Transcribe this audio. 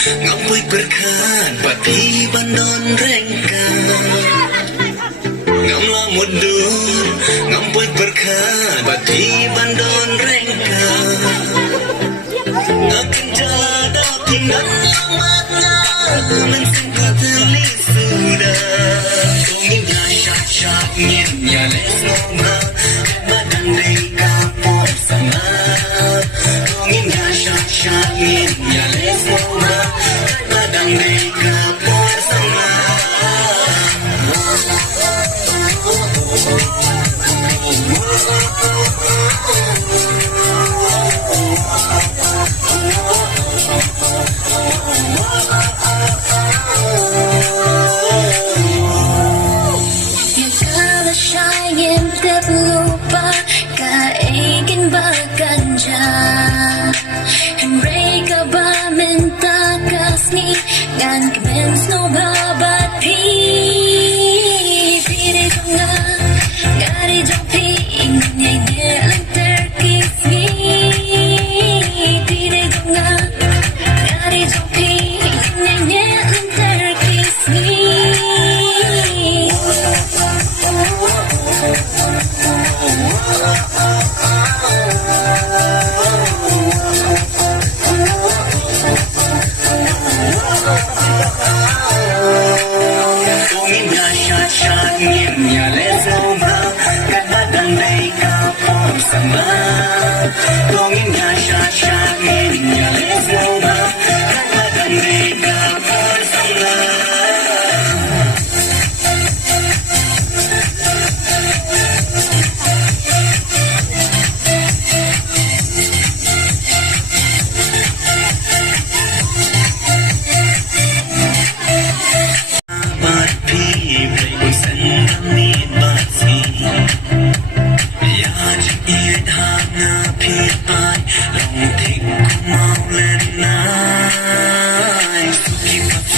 Ngampui berkhan pati bandon rengka Ngamla mudu ngampui berkhan pati bandon rengka Ngakin jada kinan lamatnya Mensengka telis sudah Tungin ya syak ngin ya lesnoma Badan deka por sana Tungin ya syak ngin ya lesnoma Badan deka por sana Gan kemens no babat pi Pire konga Ngari jompi Ingnyay nelang terkis mi Pire konga Ngari jompi Ingnyay nelang terkis mi Sama Tongin ya syak ngin ya lesnoma Kan badan deka por sama Bat pi play pun sendam ni basi Yết hát ngã phiết ai lòng thích cũng mau lên nai Suki